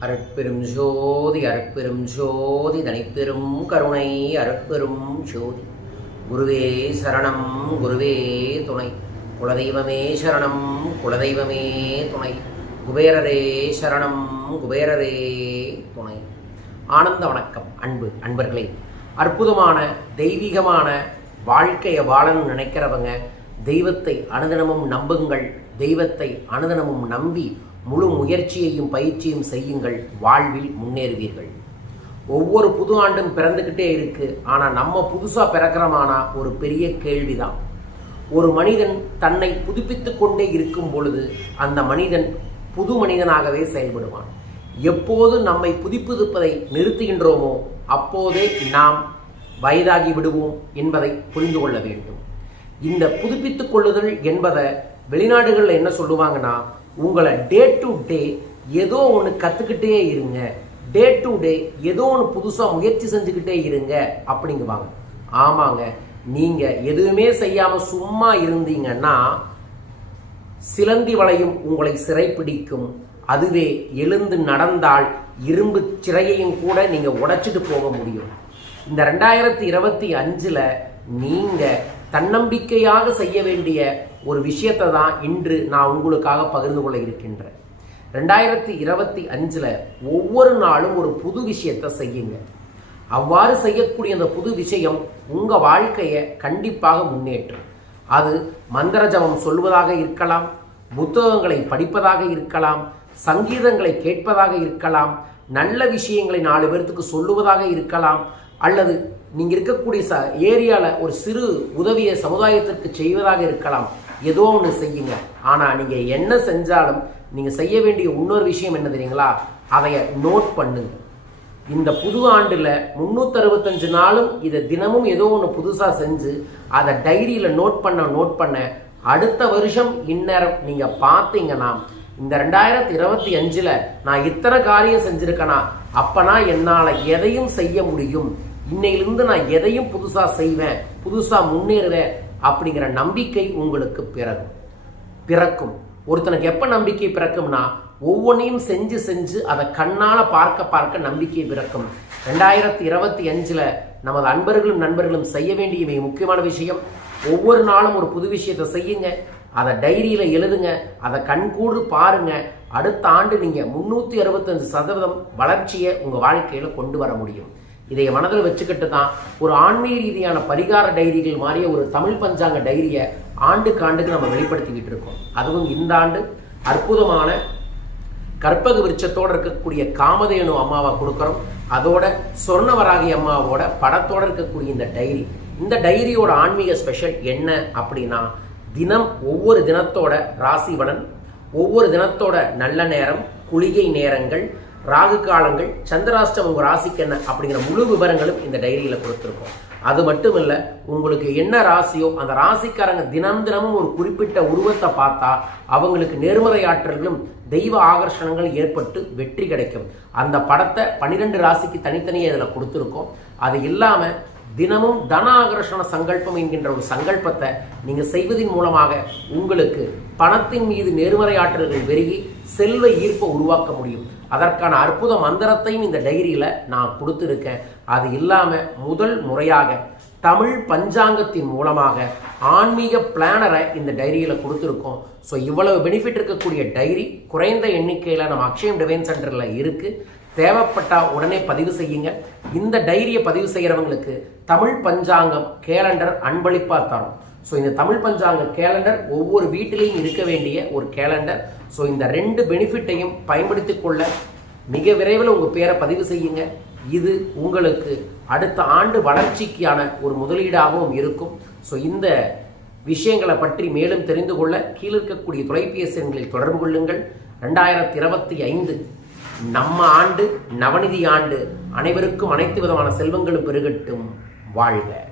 அருட்பெரும் ஜோதி அருட்பெரும் ஜோதி தனிப்பெரும் கருணை அருட்பெரும் ஜோதி. குருவே சரணம் குருவே துணை. குலதெய்வமே சரணம் குலதெய்வமே துணை. குபேரரே சரணம் குபேரரே துணை. ஆனந்த வணக்கம் அன்பு அன்பர்களே. அற்புதமான தெய்வீகமான வாழ்க்கையை வாழணும்னு நினைக்கிறவங்க தெய்வத்தை அனுதினமும் நம்புங்கள். தெய்வத்தை அனுதினமும் நம்பி முழு முயற்சியையும் பயிற்சியும் செய்யுங்கள் வாழ்வில் முன்னேறுவீர்கள். ஒவ்வொரு புது ஆண்டும் பிறந்துக்கிட்டே இருக்கு. ஆனால் நம்ம புதுசாக பிறக்கிறோமானா ஒரு பெரிய கேள்விதான். ஒரு மனிதன் தன்னை புதுப்பித்து கொண்டே இருக்கும் பொழுது அந்த மனிதன் புது மனிதனாகவே செயல்படுவான். எப்போது நம்மை புதுப்பிப்பதை நிறுத்துகின்றோமோ அப்போதே நாம் வயதாகி விடுவோம் என்பதை புரிந்து கொள்ள வேண்டும். இந்த புதுப்பித்துக் கொள்ளுதல் என்பதை வெளிநாடுகளில் என்ன சொல்லுவாங்கன்னா உங்களை டே டு டே ஏதோ ஒன்று கற்றுக்கிட்டே இருங்க. டே டு டே ஏதோ ஒன்று புதுசாக முயற்சி செஞ்சுக்கிட்டே இருங்க அப்படிங்குவாங்க. ஆமாங்க நீங்கள் எதுவுமே செய்யாமல் சும்மா இருந்தீங்கன்னா சிலந்தி வளையும் உங்களை சிறைப்பிடிக்கும். அதுவே எழுந்து நடந்தால் இரும்பு சிறையையும் கூட நீங்கள் உடைச்சிட்டு போக முடியும். இந்த ரெண்டாயிரத்தி இருபத்தி அஞ்சில் நீங்கள் தன்னம்பிக்கையாக செய்ய வேண்டிய ஒரு விஷயத்தை தான் இன்று நான் உங்களுக்காக பகிர்ந்து கொள்ள இருக்கின்றேன். ரெண்டாயிரத்தி இருபத்தி அஞ்சில் ஒவ்வொரு நாளும் ஒரு புது விஷயத்தை செய்யுங்க. அவ்வாறு செய்யக்கூடிய அந்த புது விஷயம் உங்கள் வாழ்க்கையை கண்டிப்பாக முன்னேற்றும். அது மந்திர ஜபம் சொல்வதாக இருக்கலாம் புத்தகங்களை படிப்பதாக இருக்கலாம் சங்கீதங்களை கேட்பதாக இருக்கலாம் நல்ல விஷயங்களை நாலு பேர்த்துக்கு சொல்லுவதாக இருக்கலாம் அல்லது நீங்கள் இருக்கக்கூடிய ச ஏரியாவில் ஒரு சிறு உதவியை சமுதாயத்திற்கு செய்வதாக இருக்கலாம். ஏதோ ஒன்று செய்யுங்க. ஆனால் நீங்கள் என்ன செஞ்சாலும் நீங்கள் செய்ய வேண்டிய இன்னொரு விஷயம் என்ன தெரியுங்களா? அதை நோட் பண்ணுங்க. இந்த புது ஆண்டில் முந்நூற்றறுபத்தஞ்சு நாளும் இதை தினமும் ஏதோ ஒன்று புதுசாக செஞ்சு அதை டைரியில் நோட் பண்ண நோட் பண்ண அடுத்த வருஷம் இந்நேரம் நீங்கள் பார்த்தீங்கன்னா இந்த ரெண்டாயிரத்தி இருபத்தி அஞ்சில் நான் இத்தனை காரியம் செஞ்சுருக்கேனா? அப்போனா என்னால் எதையும் செய்ய முடியும். இன்னையிலிருந்து நான் எதையும் புதுசாக செய்வேன் புதுசாக முன்னேறுவேன் அப்படிங்கிற நம்பிக்கை உங்களுக்கு பிறகும் பிறக்கும். ஒருத்தனுக்கு எப்போ நம்பிக்கை பிறக்கும்னா ஒவ்வொன்றையும் செஞ்சு செஞ்சு அதை கண்ணால் பார்க்க பார்க்க நம்பிக்கை பிறக்கும். ரெண்டாயிரத்தி இருபத்தி அஞ்சில் நமது அன்பர்களும் நண்பர்களும் செய்ய வேண்டிய மிக முக்கியமான விஷயம். ஒவ்வொரு நாளும் ஒரு புது விஷயத்தை செய்யுங்க. அதை டைரியில் எழுதுங்க. அதை கண்கூடு பாருங்க. அடுத்த ஆண்டு நீங்கள் முந்நூற்றி அறுபத்தஞ்சு சதவீதம் வளர்ச்சியை உங்கள் வாழ்க்கையில் கொண்டு வர முடியும். இதை மனதில் வச்சுக்கிட்டு தான் ஒரு ஆன்மீக ரீதியான பரிகார டைரிகள் மாறிய ஒரு தமிழ் பஞ்சாங்க டைரியை ஆண்டுக்கு ஆண்டுக்கு நம்ம வெளிப்படுத்திக்கிட்டு இருக்கோம். அதுவும் இந்த ஆண்டு அற்புதமான கற்பக விருட்சத்தோடு இருக்கக்கூடிய காமதேனு அம்மாவை கொடுக்குறோம். அதோட சொர்ணவராகி அம்மாவோட படத்தோட இருக்கக்கூடிய இந்த டைரி. இந்த டைரியோட ஆன்மீக ஸ்பெஷல் என்ன அப்படின்னா தினம் ஒவ்வொரு தினத்தோட ராசிவனன் ஒவ்வொரு தினத்தோட நல்ல நேரம் குளிகை நேரங்கள் ராகு காலங்கள் சந்திராஷ்டம் உங்கள் ராசிக்கு என்ன அப்படிங்கிற முழு விவரங்களும் இந்த டைரியில் கொடுத்துருக்கோம். அது மட்டும் இல்லை உங்களுக்கு என்ன ராசியோ அந்த ராசிக்காரங்க தினம் தினமும் ஒரு குறிப்பிட்ட உருவத்தை பார்த்தா அவங்களுக்கு நேர்மறை ஆற்றல்களும் தெய்வ ஆகர்ஷணங்கள் ஏற்பட்டு வெற்றி கிடைக்கும். அந்த படத்தை பன்னிரெண்டு ராசிக்கு தனித்தனியே இதில் கொடுத்துருக்கோம். அது இல்லாமல் தினமும் தன ஆகர்ஷண சங்கல்பம் என்கின்ற ஒரு சங்கல்பத்தை நீங்கள் செய்வதன் மூலமாக உங்களுக்கு பணத்தின் மீது நேர்மறை ஆற்றல்கள் பெருகி செல்வ ஈர்ப்பை உருவாக்க முடியும். அதற்கான அற்புத மந்திரத்தையும் இந்த டைரியில் நான் கொடுத்துருக்கேன். அது இல்லாமல் முதல் முறையாக தமிழ் பஞ்சாங்கத்தின் மூலமாக ஆன்மீக பிளானரை இந்த டைரியில் கொடுத்துருக்கோம். ஸோ இவ்வளவு பெனிஃபிட் இருக்கக்கூடிய டைரி குறைந்த எண்ணிக்கையில் நம்ம அக்ஷயம் டிவைன் சென்டரில் இருக்குது தேவைப்பட்டா உடனே பதிவு செய்யுங்க. இந்த டைரியை பதிவு செய்கிறவங்களுக்கு தமிழ் பஞ்சாங்கம் கேலண்டர் அன்பளிப்பாக தரும். ஸோ இந்த தமிழ் பஞ்சாங்க கேலண்டர் ஒவ்வொரு வீட்டிலையும் இருக்க வேண்டிய ஒரு கேலண்டர் ஸோ இந்த ரெண்டு பெனிஃபிட்டையும் பயன்படுத்தி கொள்ள மிக விரைவில் உங்கள் பேரை பதிவு செய்யுங்க. இது உங்களுக்கு அடுத்த ஆண்டு வளர்ச்சிக்கான ஒரு முதலீடாகவும் இருக்கும். ஸோ இந்த விஷயங்களை பற்றி மேலும் தெரிந்து கொள்ள கீழே இருக்கக்கூடிய தொலைபேசி எண்களில் தொடர்பு கொள்ளுங்கள். ரெண்டாயிரத்தி இருபத்தி ஐந்து நம்ம ஆண்டு நவநிதி ஆண்டு அனைவருக்கும் அனைத்து விதமான செல்வங்களும் பெருகட்டும். வாழ்க.